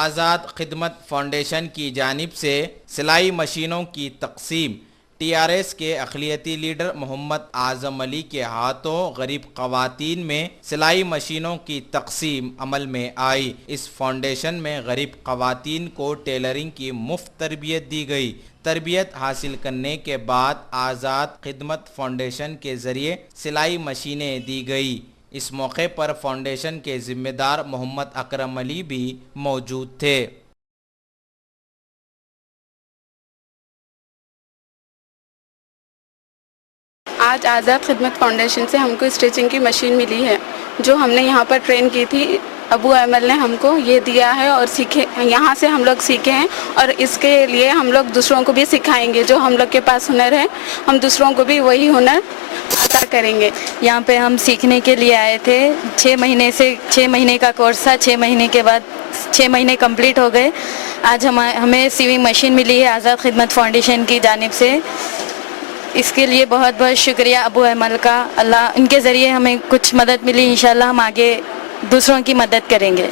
आज़ाद खिदमत फाउंडेशन की जानिब से सिलाई मशीनों की तकसीम। TRS के अक़लियती लीडर मोहम्मद आज़म अली के हाथों गरीब ख़वातीन में सिलाई मशीनों की तकसीम अमल में आई। इस फाउंडेशन में गरीब ख़वातीन को टेलरिंग की मुफ्त तरबियत दी गई। तरबियत हासिल करने के बाद आज़ाद खिदमत फाउंडेशन के ज़रिए सिलाई मशीनें दी गई। इस मौके पर फाउंडेशन के ज़िम्मेदार मोहम्मद अकरम अली भी मौजूद थे। आज आज़ाद खिदमत फाउंडेशन से हमको स्टिचिंग की मशीन मिली है, जो हमने यहाँ पर ट्रेन की थी। अबू अमल ने हमको ये दिया है और सीखे, यहाँ से हम लोग सीखे हैं और इसके लिए हम लोग दूसरों को भी सिखाएंगे। जो हम लोग के पास हुनर है, हम दूसरों को भी वही हुनर अता करेंगे। यहाँ पे हम सीखने के लिए आए थे। 6 महीने का कोर्स था। 6 महीने के बाद 6 महीने कंप्लीट हो गए। आज हमें सीविंग मशीन मिली है आज़ाद खिदमत फाउंडेशन की जानिब से। इसके लिए बहुत बहुत शुक्रिया अबू अमल का। अल्लाह इनके ज़रिए हमें कुछ मदद मिली। इंशाल्लाह हम आगे दूसरों की मदद करेंगे।